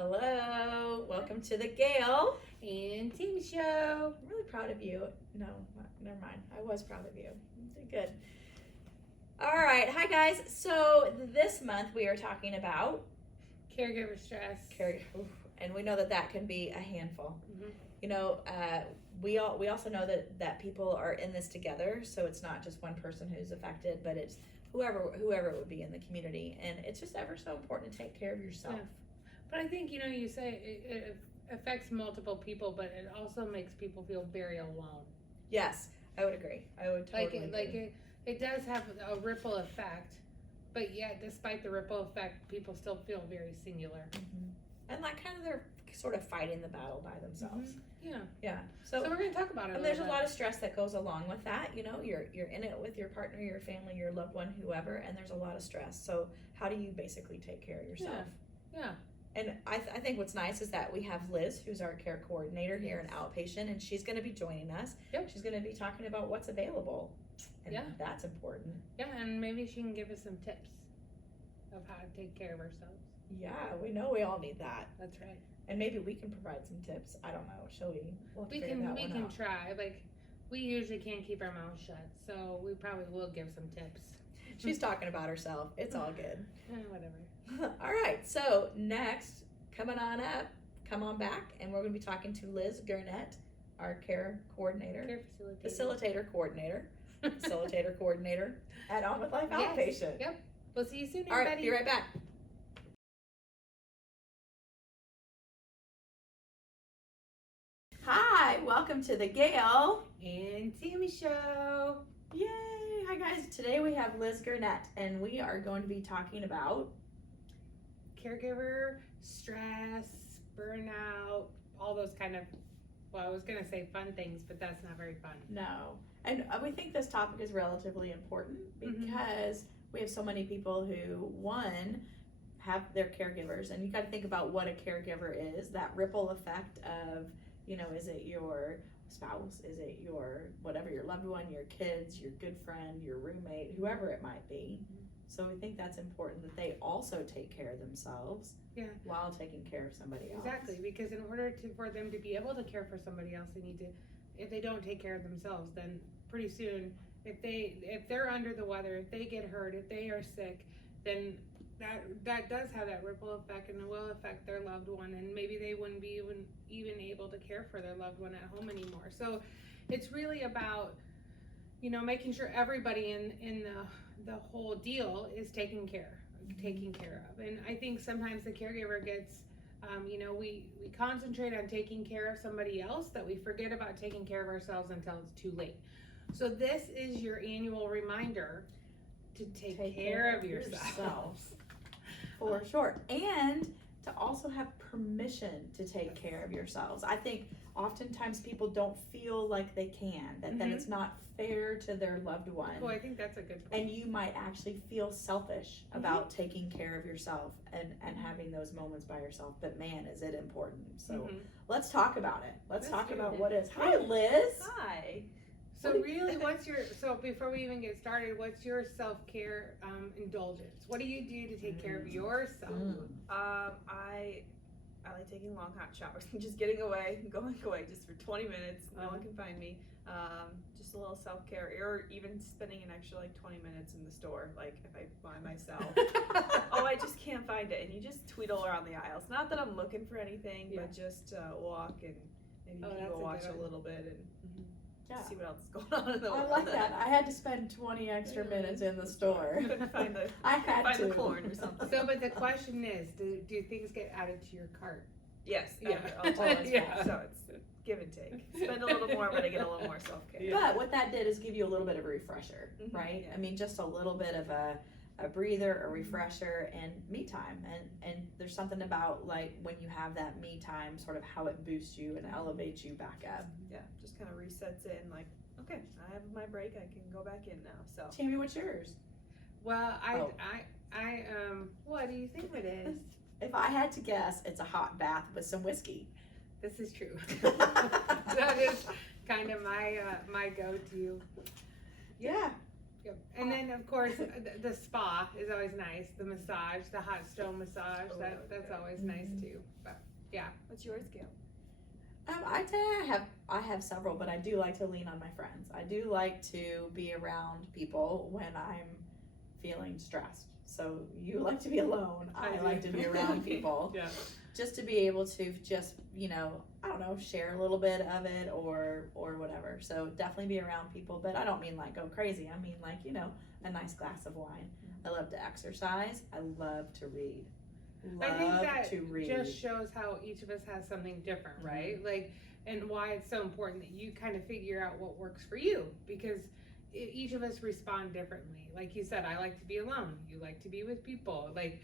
Hello, welcome to the Gail and Tammy show. I'm really proud of you. No, never mind. I was proud of you. You did good. All right, hi guys. So this month we are talking about Caregiver stress. And we know that can be a handful. Mm-hmm. You know, we also know that people are in this together, so it's not just one person who's affected, but it's whoever it would be in the community, and it's just ever so important to take care of yourself. Yeah. But I think, you say it affects multiple people, but it also makes people feel very alone. Yes, I would agree. I would totally agree. It does have a ripple effect, but yet despite the ripple effect, people still feel very singular. Mm-hmm. And like kind of they're sort of fighting the battle by themselves. Mm-hmm. Yeah. So we're going to talk about it. And there's a lot of stress that goes along with that. You know, you're in it with your partner, your family, your loved one, whoever, and there's a lot of stress. So how do you basically take care of yourself? Yeah. And I think what's nice is that we have Liz, who's our care coordinator here in outpatient, and she's going to be joining us. Yep. She's going to be talking about what's available, and that's important. Yeah, and maybe she can give us some tips of how to take care of ourselves. Yeah, we know we all need that. That's right. And maybe we can provide some tips. I don't know. Shall we? We can try. Like, we usually can't keep our mouths shut, so we probably will give some tips. She's talking about herself. It's all good. Whatever. All right, so next, come on back, and we're going to be talking to Liz Garnett, our care coordinator, facilitator coordinator at On With Life Outpatient. Yep. We'll see you soon, everybody. All right, be right back. Hi, welcome to the Gail and Tammy show. Yay! Hi guys. Today we have Liz Garnett, and we are going to be talking about caregiver stress, burnout, all those kind of, well, I was going to say fun things, but that's not very fun. No. And we think this topic is relatively important because we have so many people who, one, have their caregivers, and you got to think about what a caregiver is, that ripple effect of, is it your spouse, is it your whatever, your loved one, your kids, your good friend, your roommate, whoever it might be. So we think that's important that they also take care of themselves while taking care of somebody else. Exactly, because in order for them to be able to care for somebody else, they need to, if they don't take care of themselves, then pretty soon, if they're under the weather, if they get hurt, if they are sick, then that does have that ripple effect, and it will affect their loved one, and maybe they wouldn't be even able to care for their loved one at home anymore. So it's really about making sure everybody in the whole deal is taken care of. And I think sometimes the caregiver gets we concentrate on taking care of somebody else, that we forget about taking care of ourselves until it's too late. So this is your annual reminder to take care of yourselves. For sure. And to also have permission to take care of yourselves. I think oftentimes people don't feel like they can, that then it's not fair to their loved one. Oh, I think that's a good point. And you might actually feel selfish about taking care of yourself and having those moments by yourself. But man, is it important. So let's talk about it. Let's talk about what is. Hi, Liz. Hi. So really, so before we even get started, what's your self-care indulgence? What do you do to take care of yourself? I like taking long hot showers and just getting away, going away just for 20 minutes. No one can find me. Just a little self-care, or even spending an extra 20 minutes in the store, if I by myself. I just can't find it, and you just tweedle around the aisles. Not that I'm looking for anything, but just walk and maybe people watch a little bit and see what else is going on in the world. I like that. I had to spend 20 extra minutes in the store. Couldn't find the the corn or something. So, but the question is, do things get added to your cart? Yes. Yeah. So it's give and take. Spend a little more, but I get a little more self-care. But what that did is give you a little bit of a refresher, right? Yeah. I mean, just a little bit of a breather, a refresher, and me time. And there's something about when you have that me time, sort of how it boosts you and elevates you back up. Yeah, just kind of resets it and okay, I have my break, I can go back in now. So Tammy, what's yours? Well, I what do you think it is? If I had to guess, it's a hot bath with some whiskey. This is true. That is kind of my go-to. Yeah. Yep. And then of course the spa is always nice. The massage, the hot stone massage, that's always nice too. But yeah. What's yours, Gail? I'd say I have several, but I do like to lean on my friends. I do like to be around people when I'm feeling stressed. So you like to be alone. I like to be around people. Yeah. Just to be able to just, I don't know, share a little bit of it or whatever. So definitely be around people, but I don't mean like go crazy. I mean like, a nice glass of wine. I love to exercise. I love to read. I think that just shows how each of us has something different, right? Like, and why it's so important that you kind of figure out what works for you, because each of us respond differently. Like you said, I like to be alone. You like to be with people. Like,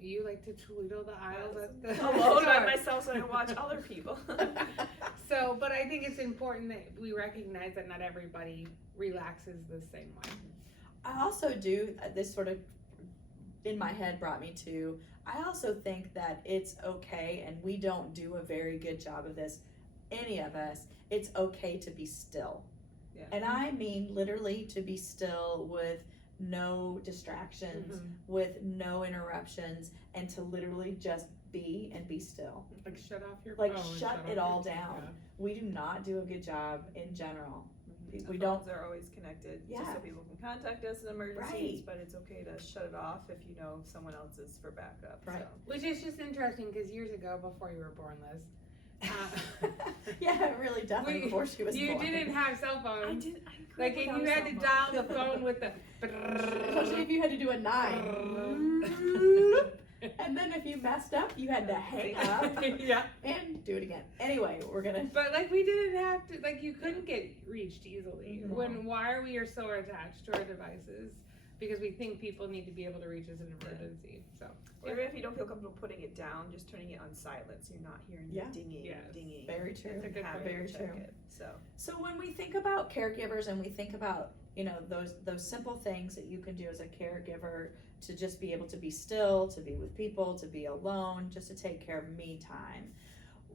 you like to tweedle the aisles at the alone by myself so I can watch other people. So, but I think it's important that we recognize that not everybody relaxes the same way. I also do, this sort of in my head brought me to, I also think that it's okay, and we don't do a very good job of this, any of us, it's okay to be still. Yeah. And I mean literally to be still with no distractions, with no interruptions, and to literally just be and be still. Like shut off your like phone. shut it all down. Yeah. We do not do a good job in general. We don't. Phones are always connected, yeah, just so people can contact us in emergencies. Right. But it's okay to shut it off if you know someone else is for backup. Right. So. Which is just interesting because years ago, before you were born, Liz. Yeah, really, definitely before she was born. You didn't have cell phones. I did. Like if you had to dial the phone with the. Especially if you had to do a 9. And then if you messed up, you had to hang up. Yeah. And do it again. Anyway, we're gonna. But like we didn't have to. Like you couldn't get reached easily. No. Why we are so attached to our devices? Because we think people need to be able to reach us in an emergency. So. Even if you don't feel comfortable putting it down, just turning it on silent so you're not hearing the dinging, dinging. Very true. That's a good point. Very true. So when we think about caregivers and we think about, those simple things that you can do as a caregiver to just be able to be still, to be with people, to be alone, just to take care of me time.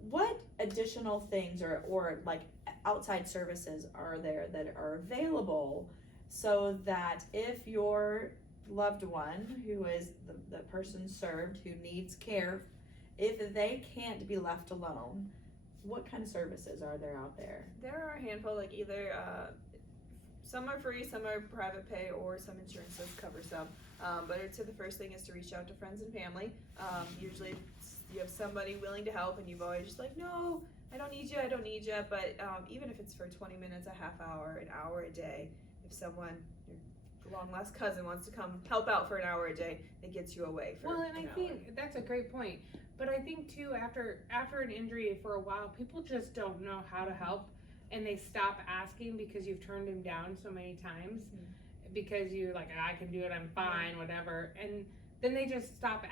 What additional things or like outside services are there that are available so that if your loved one, who is the person served, who needs care, if they can't be left alone, what kind of services are there out there? There are a handful, like either some are free, some are private pay, or some insurances cover some. But I'd say the first thing is to reach out to friends and family. Usually you have somebody willing to help, and you've always just like, no, I don't need you. But even if it's for 20 minutes, a half hour, an hour a day, if someone, your long lost cousin, wants to come help out for an hour a day, it gets you away for and I think that's a great point. But I think too, after an injury for a while, people just don't know how to help, and they stop asking because you've turned them down so many times. Because you're like, I can do it, I'm fine, whatever. And then they just stop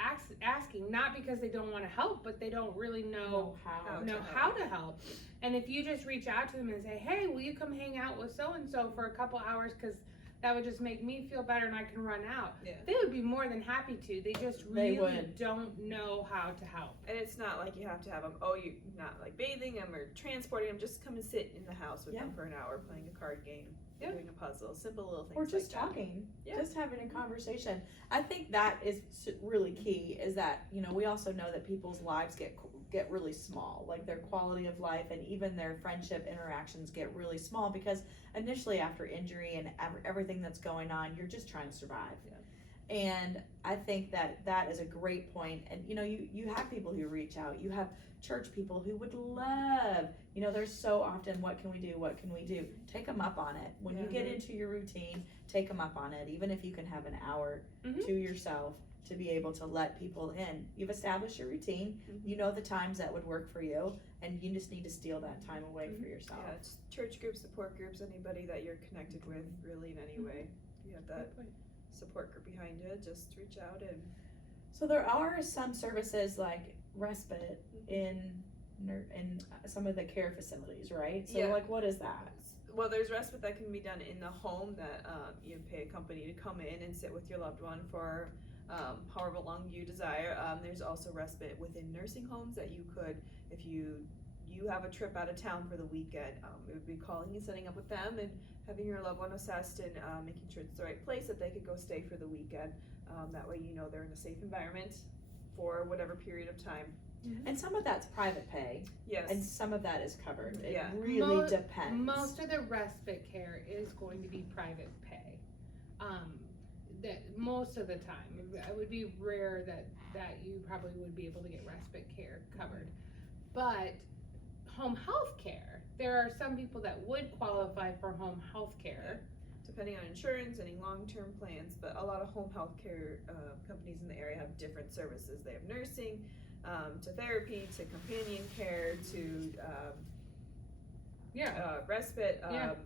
asking, not because they don't want to help, but they don't really know how to help. And if you just reach out to them and say, hey, will you come hang out with so-and-so for a couple hours, because that would just make me feel better and I can run out. Yeah. They would be more than happy to. They just really don't know how to help. And it's not like you have to have them, you not like bathing them or transporting them, just come and sit in the house with them for an hour playing a card game. Doing a puzzle, simple little things. Or just like talking, just having a conversation. I think that is really key, is that, we also know that people's lives get really small, like their quality of life and even their friendship interactions get really small, because initially after injury and everything that's going on, you're just trying to survive. Yeah. And I think that is a great point. And, you have people who reach out, you have church people who would love, there's so often, what can we do? Take them up on it. When you get into your routine, take them up on it. Even if you can have an hour to yourself to be able to let people in. You've established your routine, you know the times that would work for you, and you just need to steal that time away for yourself. Yeah, it's church groups, support groups, anybody that you're connected with really in any way. You have that support group behind you, just reach out. And so there are some services like respite in some of the care facilities, right? So like, what is that? Well, there's respite that can be done in the home, that you pay a company to come in and sit with your loved one for however long you desire. There's also respite within nursing homes that you could, if you you have a trip out of town for the weekend, it would be calling and setting up with them and having your loved one assessed and making sure it's the right place that they could go stay for the weekend. That way you know they're in a safe environment for whatever period of time. And some of that's private pay, Yes. and some of that is covered. It Yeah. really depends. Most of the respite care is going to be private pay. That most of the time, it would be rare that you probably would be able to get respite care covered. But home health care, there are some people that would qualify for home health care. Depending on insurance, any long-term plans, but a lot of home health care companies in the area have different services. They have nursing, to therapy, to companion care, to respite,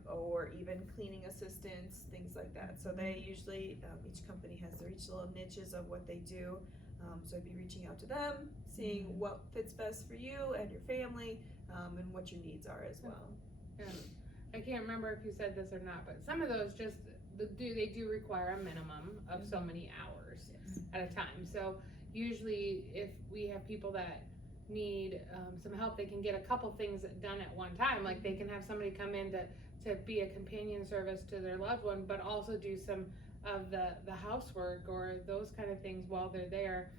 or even cleaning assistance, things like that. So they usually, each company has their each little niches of what they do. So I'd be reaching out to them, seeing what fits best for you and your family, and what your needs are as well. Yeah. I can't remember if you said this or not, but some of those they do require a minimum of so many hours at a time. So usually if we have people that need some help, they can get a couple things done at one time. Like they can have somebody come in to be a companion service to their loved one, but also do some of the housework or those kind of things while they're there.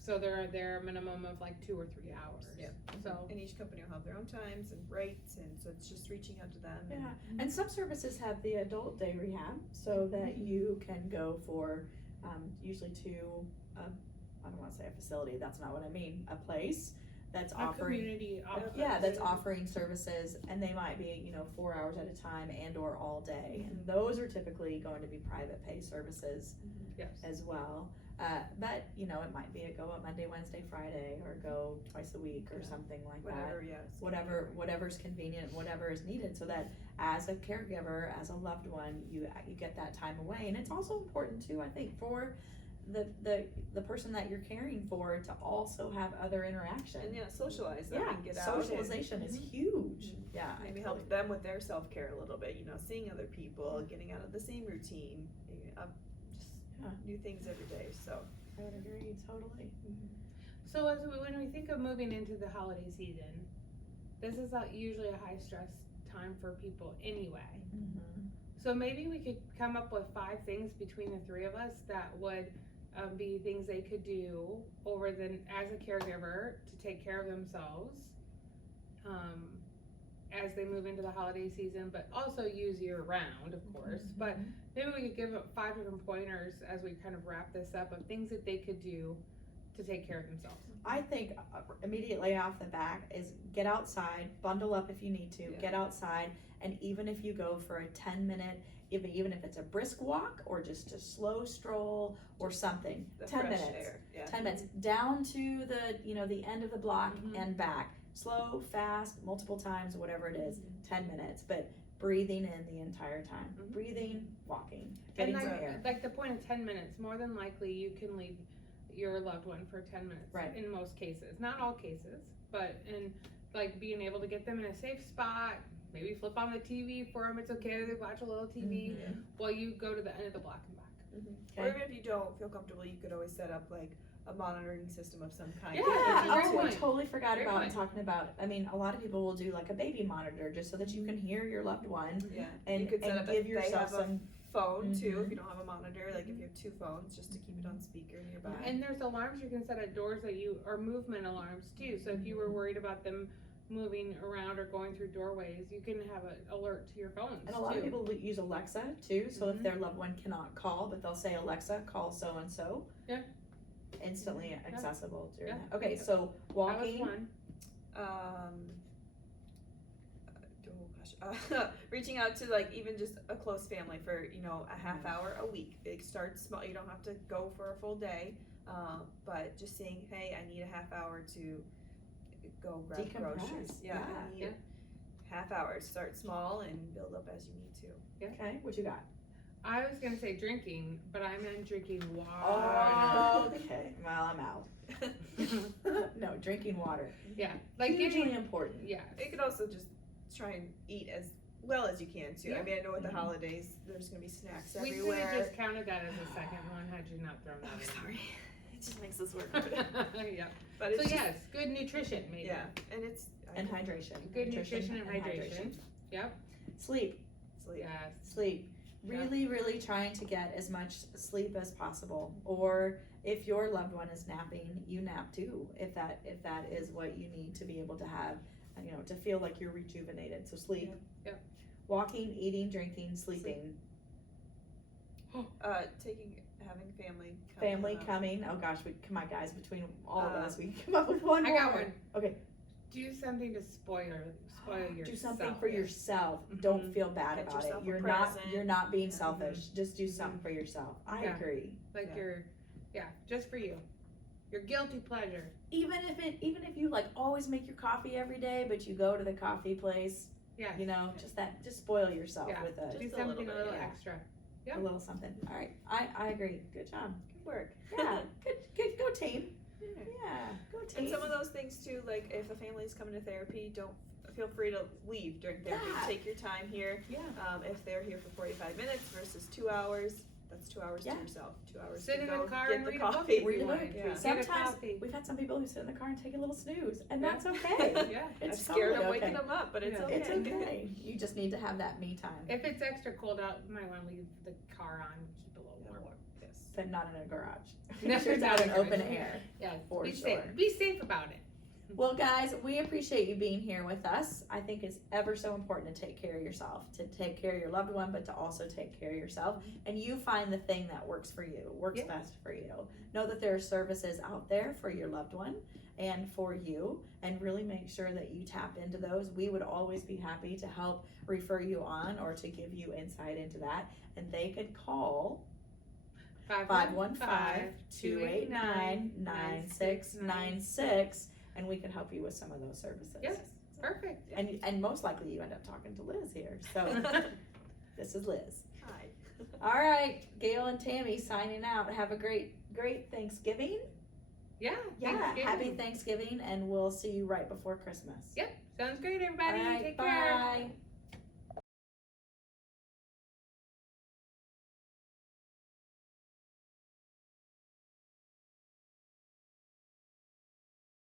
So they're there a minimum of like 2 or 3 hours. Yeah. So And each company will have their own times and rates, and so it's just reaching out to them. Yeah, and some services have the adult day rehab, so that you can go for, usually to, I don't wanna say a facility, that's not what I mean, a place that's a offering. community office. Yeah, that's offering services, and they might be, 4 hours at a time and or all day, and those are typically going to be private pay services Yes. as well. But, it might be a go up Monday, Wednesday, Friday, or go twice a week or something like that. Whatever's convenient, whatever is needed, so that as a caregiver, as a loved one, you get that time away. And it's also important too, I think, for the person that you're caring for to also have other interaction. And socialize them and get out. Socialization is huge. Yeah, Maybe help them with their self-care a little bit, seeing other people, getting out of the same routine, new things every day, so. I would agree, totally. So when we think of moving into the holiday season, this is usually a high stress time for people anyway. So maybe we could come up with 5 things between the 3 of us that would be things they could do as a caregiver to take care of themselves as they move into the holiday season, but also use year round, of course. But maybe we could give 5 different pointers as we kind of wrap this up of things that they could do to take care of themselves. I think immediately off the bat is get outside, bundle up if you need to, get outside, and even if you go for a 10-minute, even if it's a brisk walk or just a slow stroll or something, 10 minutes, air. 10 minutes, down to the end of the block and back, slow, fast, multiple times, whatever it is, 10 minutes, but breathing in the entire time, breathing, walking, getting some air. Like the point of 10 minutes, more than likely you can leave your loved one for 10 minutes in most cases, not all cases, but in like being able to get them in a safe spot, maybe flip on the TV for them, it's okay to watch a little TV while you go to the end of the block and back. Or even if you don't feel comfortable, you could always set up like a monitoring system of some kind. I totally forgot about talking about, a lot of people will do like a baby monitor just so that you can hear your loved one and you could set up give yourself some phone too if you don't have a monitor, like if you have 2 phones, just to keep it on speaker nearby. And there's alarms you can set at doors or movement alarms too, so if you were worried about them moving around or going through doorways, you can have an alert to your phones. And a lot of people use Alexa too, so if their loved one cannot call, but they'll say, Alexa, call so and so. Instantly accessible during that. Okay, so walking. That was one. Reaching out to like even just a close family for a half hour a week. It starts small. You don't have to go for a full day, but just saying, hey, I need a half hour to go grab groceries. I need half hour. Start small and build up as you need to. Okay, what you got? I was gonna say drinking, but I meant drinking water. Oh, okay. Well, I'm out. No, drinking water. Yeah, like hugely important. Yeah, you could also just try and eat as well as you can too. I know with the holidays, there's gonna be snacks everywhere. We could have just counted that as a second one had you not thrown that in. Sorry. just makes this work. Yeah. But it's So just, yes, good nutrition maybe. yeah, and it's And hydration. Good nutrition and hydration. Yep. Sleep. sleep. Yes. Sleep. Really, really trying to get as much sleep as possible. Or if your loved one is napping, you nap too. If that is what you need to be able to have, to feel like you're rejuvenated. So sleep. Yep. Walking, eating, drinking, sleeping. Having family. Family up. coming. Oh gosh, come on, guys. Between all of us, we can come up with one I more. got one. Okay. Do something to spoil yourself. Do something for yourself. Don't feel bad Get about it. yourself a You're present. not being Yeah. selfish. Just do something for yourself. I Yeah. agree. Like Yeah. just for you. Your guilty pleasure. Even if you like always make your coffee every day, but you go to the coffee place, Yeah. just spoil yourself Yeah. with Do Just a something little a little bit, yeah. extra. a little something. All right. I agree. Good job. Good work. Yeah. Good. Go team. Yeah. Yeah. Go team. And some of those things too, like if a family's coming to therapy, don't feel free to leave during therapy. Yeah. Take your time here. Yeah. If they're here for 45 minutes versus 2 hours, that's 2 hours Yeah. to yourself. 2 hours Sit to in go the car get and the read coffee. a book if Read you a want. book. Yeah. Get a Sometimes coffee. we've had some people who sit in the car and take a little snooze, and Yeah. that's okay. Yeah. It's I'm scared totally of waking okay. them up, but it's Yeah. okay. It's okay. You just need to have that me time, If it's extra cold out, you might want to leave the car on, keep it a little warm. Yes. but not in a garage. No, Make sure it's not out in in a open garage. air. Yeah. For be sure. safe. Be safe about it. Well, guys, we appreciate you being here with us. I think it's ever so important to take care of yourself, to take care of your loved one, but to also take care of yourself. And you find the thing that works for you, works Yeah. best for you. Know that there are services out there for your loved one and for you, and really make sure that you tap into those. We would always be happy to help refer you on or to give you insight into that. And they could call 515-289-9696, and we can help you with some of those services. Yes. Perfect. And most likely you end up talking to Liz here. So this is Liz. Hi. All right, Gail and Tammy signing out. Have a great Thanksgiving. Yeah. Yeah, Thanksgiving. happy Thanksgiving, and we'll see you right before Christmas. Yep. Sounds great, everybody. All right, Take bye. care.